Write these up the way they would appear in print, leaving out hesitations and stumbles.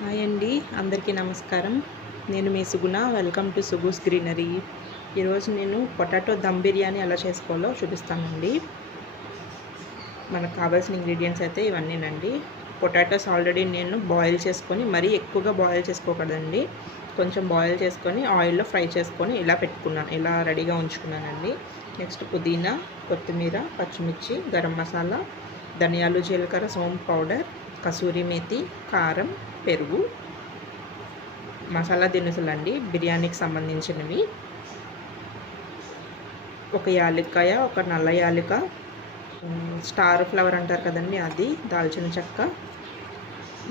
Hi అండి, అందరికీ నమస్కారం. నేను మీ Suguna. Welcome to Sugu's greenery. ఈరోజు నేను పొటాటో దమ్ బిర్యానీ ఎలా చేసుకోవాలో చూపిస్తానండి. మనకు కావాల్సిన ఇంగ్రీడియంట్స్ అయితే ఇవన్నీనండి. పొటాటోస్ ఆల్రెడీ నేను బాయిల్ చేసుకొని, మరీ ఎక్కువగా బాయిల్ చేసుకోకూడదండి, కొంచెం బాయిల్ చేసుకొని ఆయిల్లో ఫ్రై చేసుకొని ఇలా పెట్టుకున్నాను, ఇలా రెడీగా ఉంచుకున్నానండి. నెక్స్ట్ పుదీనా, కొత్తిమీర, పచ్చిమిర్చి, గరం మసాలా, ధనియాలు, జీలకర్ర, సోంపు పౌడర్, కసూరి మేతి, కారం, పెరుగు, మసాలా దినుసులు అండి బిర్యానీకి సంబంధించినవి, ఒక యాలక్కాయ, ఒక నల్ల యాలక, స్టార్ ఫ్లవర్ అంటారు కదండి అది, దాల్చిన చెక్క,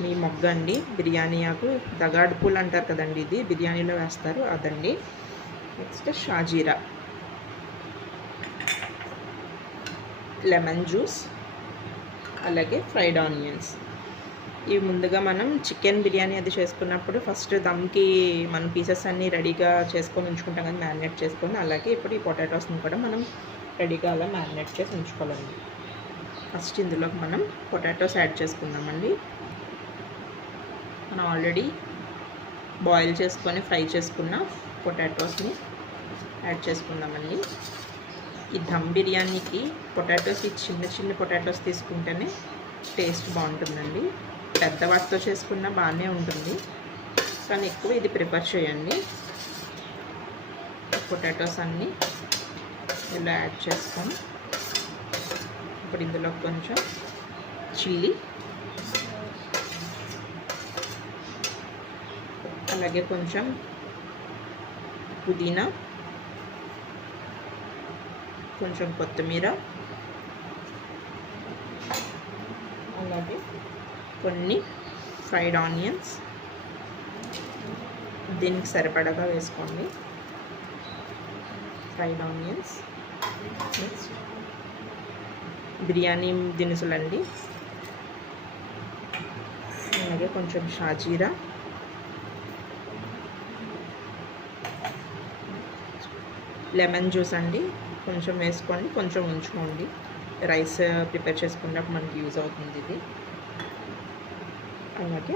మీ మొగ్గ అండి, బిర్యానీ ఆకు, దగాడు పూలు అంటారు కదండి, ఇది బిర్యానీలో వేస్తారు అదండి. నెక్స్ట్ షాజీరా, లెమన్ జ్యూస్, అలాగే ఫ్రైడ్ ఆనియన్స్. ఇవి ముందుగా మనం చికెన్ బిర్యానీ అది చేసుకున్నప్పుడు ఫస్ట్ దమ్కి మనం పీసెస్ అన్నీ రెడీగా చేసుకొని ఉంచుకుంటాం కదా, మ్యారినేట్ చేసుకొని. అలాగే ఇప్పుడు ఈ పొటాటోస్ని కూడా మనం రెడీగా అలా మ్యారినేట్ చేసి ఉంచుకోవాలండి. ఫస్ట్ ఇందులోకి మనం పొటాటోస్ యాడ్ చేసుకుందామండి. మనం ఆల్రెడీ బాయిల్ చేసుకొని ఫ్రై చేసుకున్న పొటాటోస్ని యాడ్ చేసుకుందామండి. ఈ దమ్ బిర్యానీకి పొటాటోస్, ఈ చిన్న చిన్న పొటాటోస్ తీసుకుంటేనే టేస్ట్ బాగుంటుందండి. పెద్ద వాటితో చేసుకున్నా బాగానే ఉంటుంది, కానీ ఎక్కువ ఇది ప్రిఫర్ చేయండి. పొటాటోస్ అన్నీ ఇలా యాడ్ చేసుకొని ఇప్పుడు ఇందులో కొంచెం చిల్లీ, అలాగే కొంచెం పుదీనా, కొంచెం కొత్తిమీర, అలాగే కొన్ని ఫ్రైడ్ ఆనియన్స్ దీనికి సరిపడగా వేసుకోండి. ఫ్రైడ్ ఆనియన్స్, నెక్స్ట్ బిర్యానీ దినుసులండి, అలాగే కొంచెం షాజీరా, లెమన్ జ్యూస్ అండి కొంచెం వేసుకోండి, కొంచెం ఉంచుకోండి, రైస్ ప్రిపేర్ చేసుకున్నప్పుడు మనకి యూజ్ అవుతుంది ఇది. అలాగే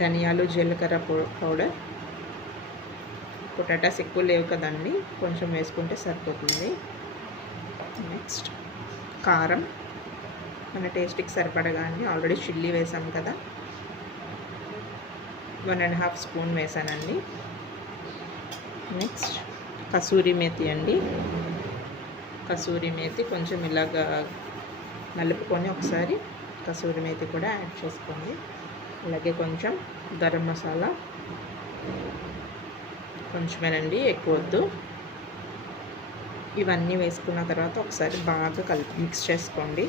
ధనియాలు, జీలకర్ర పౌడర్. పొటాటాస్ ఎక్కువ లేవు కదండి, కొంచెం వేసుకుంటే సరిపోతుంది. నెక్స్ట్ కారం మన టేస్ట్కి సరిపడగా అండి, ఆల్రెడీ చిల్లీ వేసాం కదా, 1.5 స్పూన్ వేసానండి. నెక్స్ట్ కసూరి మేతి అండి, కసూరి మేతి కొంచెం ఇలాగా నలుపుకొని ఒకసారి కసూరి మేతి కూడా యాడ్ చేసుకోండి. అలాగే కొంచెం గరం మసాలా, కొంచెమేనండి, ఎక్కువ వద్దు. ఇవన్నీ వేసుకున్న తర్వాత ఒకసారి బాగా కలిపి మిక్స్ చేసుకోండి.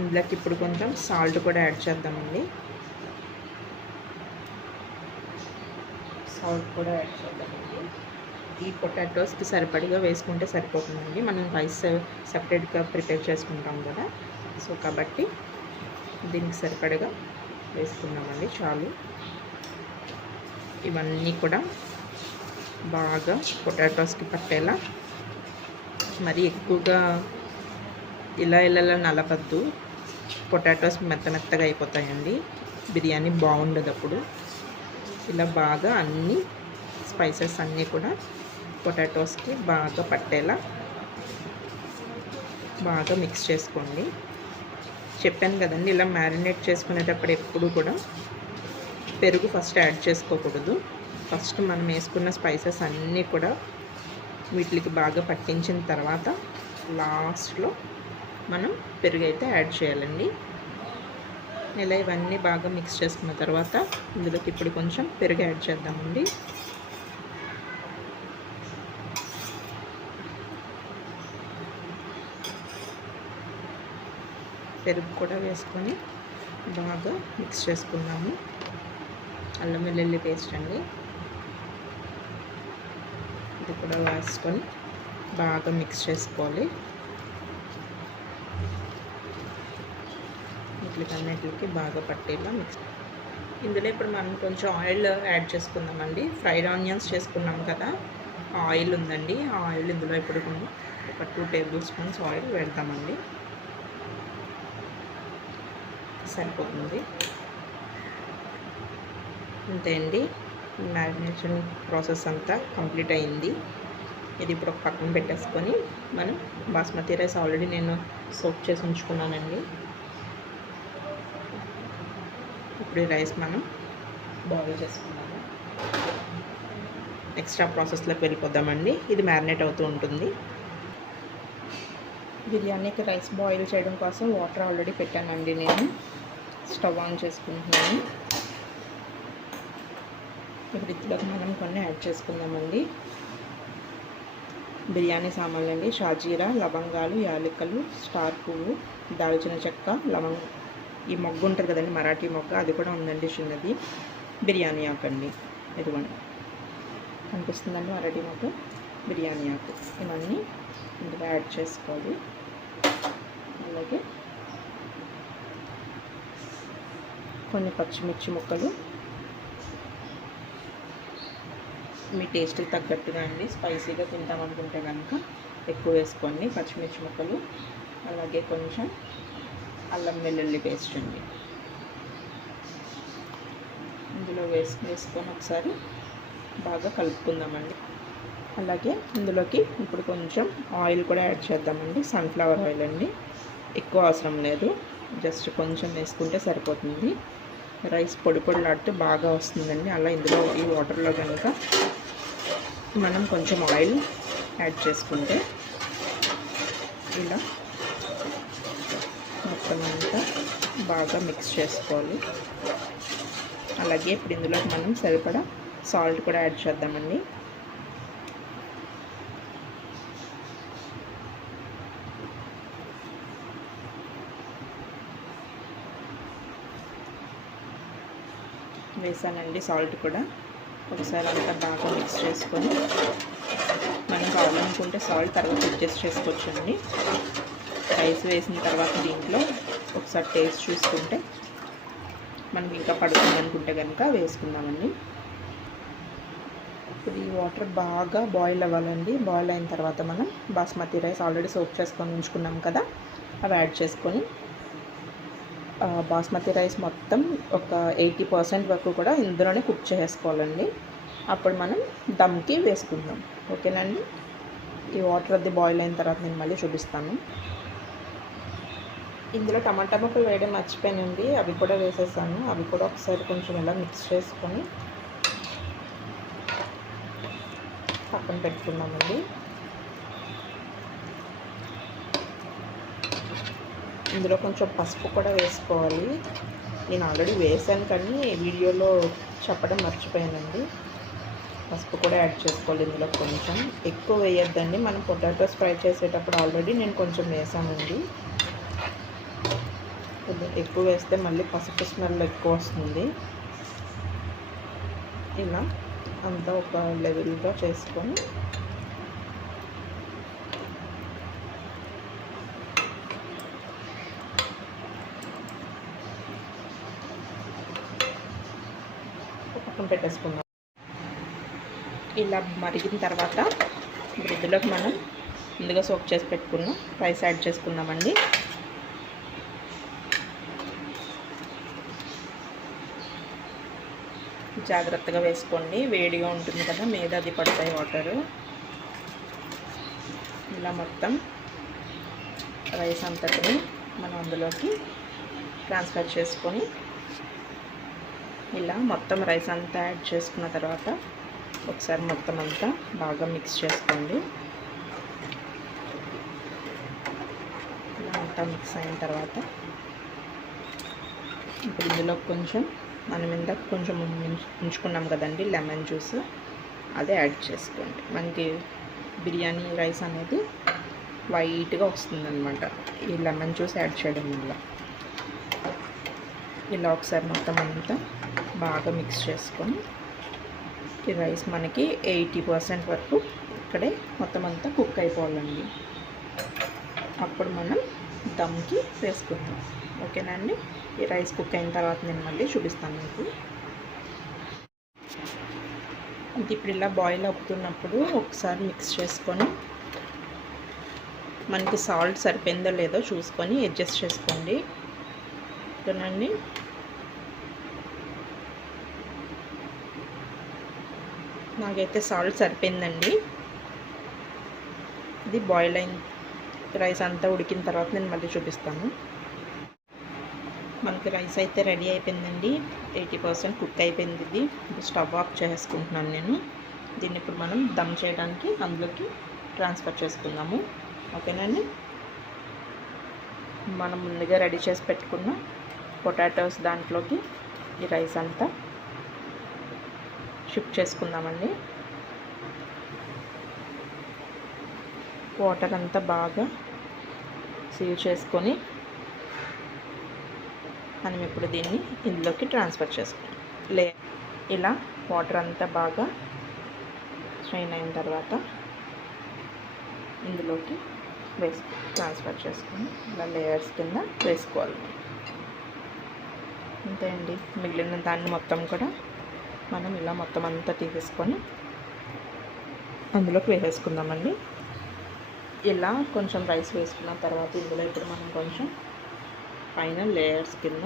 ఇందులోకి ఇప్పుడు కొంచెం సాల్ట్ కూడా యాడ్ చేద్దామండి. సాల్ట్ కూడా యాడ్ చేద్దామండి. ఈ పొటాటోస్కి సరిపడిగా వేసుకుంటే సరిపోతుందండి, మనం రైస్ సపరేట్గా ప్రిపేర్ చేసుకుంటాం కదా, సో కాబట్టి దీనికి సరిపడగా వేసుకుందామండి, చాలు. ఇవన్నీ కూడా బాగా పొటాటోస్కి పట్టేలా, మరి ఎక్కువగా ఇలా నలపద్దు, పొటాటోస్ మెత్తగా అయిపోతాయండి, బిర్యానీ బాగుండదు అప్పుడు. ఇలా బాగా అన్ని స్పైసెస్ అన్నీ కూడా పొటాటోస్కి బాగా పట్టేలా బాగా మిక్స్ చేసుకోండి. చెప్పాను కదండి, ఇలా మ్యారినేట్ చేసుకునేటప్పుడు ఎప్పుడు కూడా పెరుగు ఫస్ట్ యాడ్ చేసుకోకూడదు. ఫస్ట్ మనం వేసుకున్న స్పైసెస్ అన్నీ కూడా వీటికి బాగా పట్టించిన తర్వాత లాస్ట్లో మనం పెరుగు అయితే యాడ్ చేయాలండి. ఇలా ఇవన్నీ బాగా మిక్స్ చేసుకున్న తర్వాత ఇందులోకి ఇప్పుడు కొంచెం పెరుగు యాడ్ చేద్దామండి. పెరుగు కూడా వేసుకొని బాగా మిక్స్ చేసుకున్నాము. అల్లం వెల్లుల్లి పేస్ట్ అండి, ఇది కూడా వేసుకొని బాగా మిక్స్ చేసుకోవాలి. వీటికన్నిటికి బాగా పట్టేలా మిక్స్. ఇందులో ఇప్పుడు మనం కొంచెం ఆయిల్ యాడ్ చేసుకుందామండి. ఫ్రైడ్ ఆనియన్స్ చేసుకున్నాం కదా, ఆయిల్ ఉందండి. ఆ ఆయిల్ ఇందులో ఇప్పుడు ఒక 2 టేబుల్ స్పూన్స్ ఆయిల్ పెడతామండి. సరిపోతుంది. అంతే అండి, మ్యారినేషన్ ప్రాసెస్ అంతా కంప్లీట్ అయింది. ఇది ఇప్పుడు ఒక పక్కన పెట్టేసుకొని మనం బాస్మతి రైస్ ఆల్రెడీ నేను సోక్ చేసి ఉంచుకున్నానండి. ఇప్పుడు ఈ రైస్ మనం బాయిల్ చేసుకున్నాము. ఎక్స్ట్రా ప్రాసెస్లోకి వెళ్ళిపోదామండి. ఇది మ్యారినేట్ అవుతూ ఉంటుంది. బిర్యానీకి రైస్ బాయిల్ చేయడం కోసం వాటర్ ఆల్రెడీ పెట్టానండి. నేను స్టవ్ ఆన్ చేసుకుంటున్నాను. ఇప్పుడు ఇందులోకి మనం కొన్ని యాడ్ చేసుకుందామండి. బిర్యానీ సామాన్లు అండి. షాజీరా, లవంగాలు, యాలకులు, స్టార్ పువ్వు, దాల్చిన చెక్క, ఈ మొగ్గు ఉంటుంది కదండి, మరాఠీ మొగ్గ, అది కూడా ఉందండి చిన్నది. బిర్యానీ ఆకు అండి, ఇదిగోండి కనిపిస్తుందండి మరాఠీ మొగ్గ, బిర్యానీ ఆకు. ఇవన్నీ ఇందులో యాడ్ చేసుకోవాలి. అలాగే కొన్ని పచ్చిమిర్చి ముక్కలు, మీ టేస్ట్కి తగ్గట్టుగా అండి. స్పైసీగా తింటామనుకుంటే కనుక ఎక్కువ వేసుకోండి పచ్చిమిర్చి ముక్కలు. అలాగే కొంచెం అల్లం వెల్లుల్లి పేస్ట్ అండి ఇందులో వేసుకొని ఒకసారి బాగా కలుపుకుందామండి. అలాగే ఇందులోకి ఇప్పుడు కొంచెం ఆయిల్ కూడా యాడ్ చేద్దామండి. సన్ఫ్లవర్ ఆయిల్ అండి, ఎక్కువ అవసరం లేదు, జస్ట్ కొంచెం వేసుకుంటే సరిపోతుంది. రైస్ పొడి పొడిలాడితే బాగా వస్తుందండి. అలా ఇందులో ఈ వాటర్లో కనుక మనం కొంచెం ఆయిల్ యాడ్ చేసుకుంటే ఇలా మొత్తం అంతా బాగా మిక్స్ చేసుకోవాలి. అలాగే ఇప్పుడు ఇందులో మనం సరిపడా సాల్ట్ కూడా యాడ్ చేద్దామండి. వేసానండి సాల్ట్ కూడా. ఒకసారి అంతా బాగా మిక్స్ చేసుకొని మనం కావాలనుకుంటే సాల్ట్ తర్వాత అడ్జస్ట్ చేసుకోవచ్చండి. రైస్ వేసిన తర్వాత దీంట్లో ఒకసారి టేస్ట్ చూసుకుంటే మనకి ఇంకా పడుతుంది అనుకుంటే కనుక వేసుకుందామండి. ఇప్పుడు ఈ వాటర్ బాగా బాయిల్ అవ్వాలండి. బాయిల్ అయిన తర్వాత మనం బాస్మతి రైస్ ఆల్రెడీ సోక్ చేసుకొని ఉంచుకున్నాం కదా, అవి యాడ్ చేసుకొని బాస్మతి రైస్ మొత్తం ఒక 80% వరకు కూడా ఇందులోనే కుక్ చేసుకోవాలండి. అప్పుడు మనం దమ్కి వేసుకుందాం. ఓకేనండి. ఈ వాటర్ అది బాయిల్ అయిన తర్వాత నేను మళ్ళీ చూపిస్తాను. ఇందులో టమాటా ముక్కలు వేయడం మర్చిపోయానండి, అవి కూడా వేసేసాను. అవి కూడా ఒకసారి కొంచెం ఇలా మిక్స్ చేసుకొని పక్కన పెట్టుకున్నామండి. ఇందులో కొంచెం పసుపు కూడా వేసుకోవాలి. నేను ఆల్రెడీ వేసాను కానీ వీడియోలో చెప్పడం మర్చిపోయానండి. పసుపు కూడా యాడ్ చేసుకోవాలి ఇందులో. కొంచెం ఎక్కువ వేయొద్దండి, మనం పొటాటోస్ ఫ్రై చేసేటప్పుడు ఆల్రెడీ నేను కొంచెం వేసానండి. ఎక్కువ వేస్తే మళ్ళీ పసుపు స్మెల్ ఎక్కువ వస్తుంది. ఇలా అంతా ఒక లెవెల్గా చేసుకొని పక్కన పెట్టేసుకుందాం. ఇలా మరిగిన తర్వాత ఇందులోకి మనం ముందుగా సోక్ చేసి పెట్టుకున్న రైస్ యాడ్ చేసుకుందామండి. జాగ్రత్తగా వేసుకోండి, వేడిగా ఉంటుంది కదా, మీద అది పడతాయి వాటరు. ఇలా మొత్తం రైస్ అంతటిని మనం అందులోకి ట్రాన్స్ఫర్ చేసుకొని ఇలా మొత్తం రైస్ అంతా యాడ్ చేసుకున్న తర్వాత ఒకసారి మొత్తం అంతా బాగా మిక్స్ చేసుకోండి. ఇలా అంతా మిక్స్ అయిన తర్వాత ఇప్పుడు ఇందులో కొంచెం మనం ఇందాక కొంచెం ఉంచుకున్నాం కదండి లెమన్ జ్యూస్, అదే యాడ్ చేసుకోండి. మనకి బిర్యానీ రైస్ అనేది వైట్గా వస్తుందన్నమాట ఈ లెమన్ జ్యూస్ యాడ్ చేయడం వల్ల. ఇలా ఒకసారి మొత్తం అంతా బాగా మిక్స్ చేసుకొని ఈ రైస్ మనకి 80% వరకు ఇక్కడే మొత్తం అంతా కుక్ అయిపోవాలండి. అప్పుడు మనం దమ్కి వేసుకుందాం. ఓకేనా అండి. ఈ రైస్ కుక్ అయిన తర్వాత నేను మళ్ళీ చూపిస్తాను మీకు. ఇది ఇప్పుడు ఇలా బాయిల్ అవుతున్నప్పుడు ఒకసారి మిక్స్ చేసుకొని మనకి సాల్ట్ సరిపోయిందో లేదో చూసుకొని అడ్జస్ట్ చేసుకోండి. చూడండి, నాకైతే సాల్ట్ సరిపోయిందండి. ఇది బాయిల్ అయిన రైస్ అంతా ఉడికిన తర్వాత నేను మళ్ళీ చూపిస్తాను. మనకి రైస్ అయితే రెడీ అయిపోయిందండి. 80% కుక్ అయిపోయింది. ఇది ఇప్పుడు స్టవ్ ఆఫ్ చేసుకుంటున్నాను నేను. దీన్ని ఇప్పుడు మనం దమ్ చేయడానికి అందులోకి ట్రాన్స్ఫర్ చేసుకుందాము. ఓకేనండి. మనం ముందుగా రెడీ చేసి పెట్టుకున్న పొటాటోస్ దాంట్లోకి ఈ రైస్ అంతా షిఫ్ట్ చేసుకుందామండి. వాటర్ అంతా బాగా సీల్ చేసుకొని మనం ఇప్పుడు దీన్ని ఇందులోకి ట్రాన్స్ఫర్ చేసుకుందాం. ఇలా వాటర్ అంతా బాగా స్ట్రెయిన్ అయిన తర్వాత ఇందులోకి ట్రాన్స్ఫర్ చేసుకొని ఇలా లేయర్స్ కింద వేసుకోవాలి. అంతే అండి. మిగిలిన దాన్ని మొత్తం కూడా మనం ఇలా మొత్తం అంతా తీసేసుకొని అందులోకి వేసేసుకుందామండి. ఇలా కొంచెం రైస్ వేసుకున్న తర్వాత ఇందులో ఇప్పుడు మనం కొంచెం పైన లేయర్స్ కింద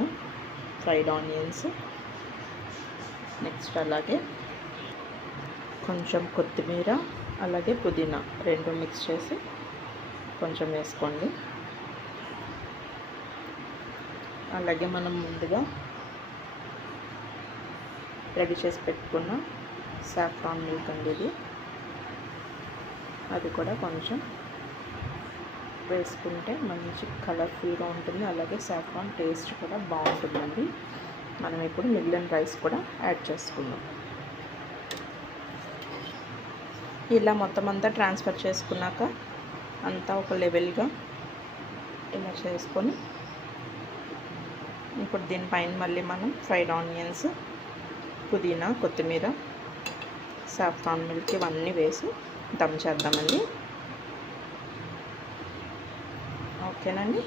ఫ్రైడ్ ఆనియన్స్, నెక్స్ట్ అలాగే కొంచెం కొత్తిమీర, అలాగే పుదీనా రెండు మిక్స్ చేసి కొంచెం వేసుకోండి. అలాగే మనం ముందుగా రెడీ చేసి పెట్టుకున్న సాఫ్రాన్ మిల్క్ అండి ఇది, అది కూడా కొంచెం వేసుకుంటే మంచి కలర్ఫుల్గా ఉంటుంది. అలాగే సాఫ్రాన్ టేస్ట్ కూడా బాగుంటుందండి. మనం ఇప్పుడు మిగిలిన రైస్ కూడా యాడ్ చేసుకుందాం. ఇలా మొత్తం అంతా ట్రాన్స్ఫర్ చేసుకున్నాక అంతా ఒక లెవెల్గా ఇలా చేసుకొని ఇప్పుడు దీనిపైన మళ్ళీ మనం ఫ్రైడ్ ఆనియన్స్, పుదీనా, కొత్తిమీర, సాఫ్రాన్ మిల్క్ ఇవన్నీ వేసి దమ్ చేద్దామండి. ఓకేనండి.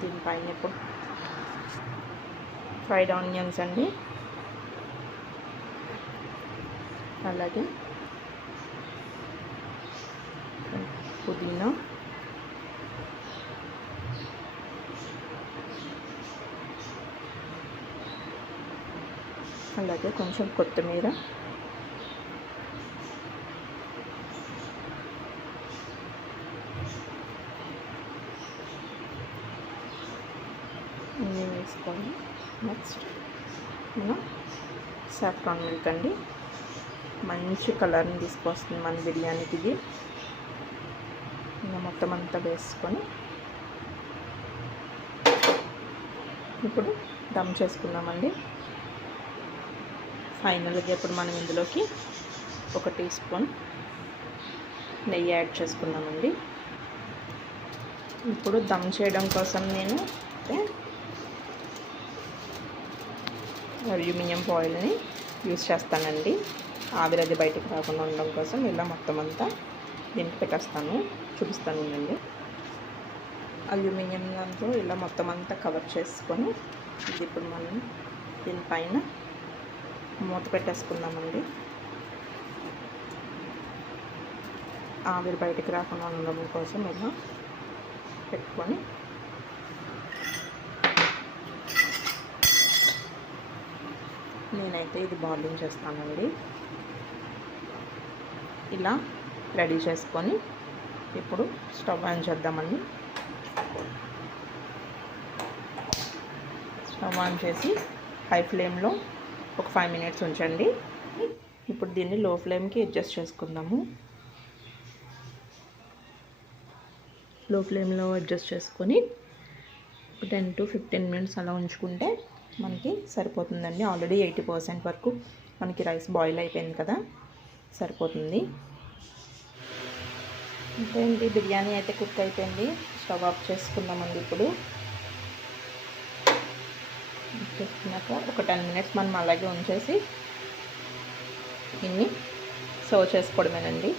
దీనిపైన ఇప్పుడు ఫ్రైడ్ ఆనియన్స్ అండి, అలాగే పుదీనా, అలాగే కొంచెం కొత్తిమీర, ఇన్ని వేసుకోండి. నెక్స్ట్ మనం సాఫ్రాన్ మిల్క్ అండి, మంచి కలర్ని తీసుకొస్తుంది మన బిర్యానీకి ఇది. ఇంకా మొత్తం అంతా వేసుకొని ఇప్పుడు దమ్ చేసుకుందామండి. ఫైనల్గా ఇప్పుడు మనం ఇందులోకి 1 టీ స్పూన్ నెయ్యి యాడ్ చేసుకుందామండి. ఇప్పుడు దమ్ చేయడం కోసం నేను అల్యూమినియం ఫాయిల్ని యూజ్ చేస్తానండి. ఆవిరది బయటకు రాకుండా ఉండడం కోసం ఇలా మొత్తం అంతా దీనికి పెట్టేస్తాను, చూపిస్తాను ఉండండి. అల్యూమినియం దాంతో ఇలా మొత్తం అంతా కవర్ చేసుకొని ఇది ఇప్పుడు మనం దీనిపైన మూత పెట్టేసుకుందామండి. ఆవిరి బయటకు రాకుండా ఉండడం కోసం ఇలా పెట్టుకొని నేనైతే ఇది బాయిలింగ్ చేస్తానండి. ఇలా రెడీ చేసుకొని ఇప్పుడు స్టవ్ ఆన్ చేద్దామండి. స్టవ్ ఆన్ చేసి హై ఫ్లేమ్లో ఒక 5 మినిట్స్ ఉంచండి. ఇప్పుడు దీన్ని లో ఫ్లేమ్కి అడ్జస్ట్ చేసుకుందాము. లో ఫ్లేమ్లో అడ్జస్ట్ చేసుకొని 10 to 15 మినిట్స్ అలా ఉంచుకుంటే మనకి సరిపోతుందండి. ఆల్రెడీ 80% వరకు మనకి రైస్ బాయిల్ అయిపోయింది కదా, సరిపోతుంది. ఇంకేంటి, బిర్యానీ అయితే కుక్ అయిపోయింది. స్టవ్ ఆఫ్ చేసుకుందామండి. ఇప్పుడు చేసుకున్నాక ఒక 10 మినిట్స్ మనం అలాగే ఉంచేసి దీన్ని సర్వ్ చేసుకోవడమేనండి.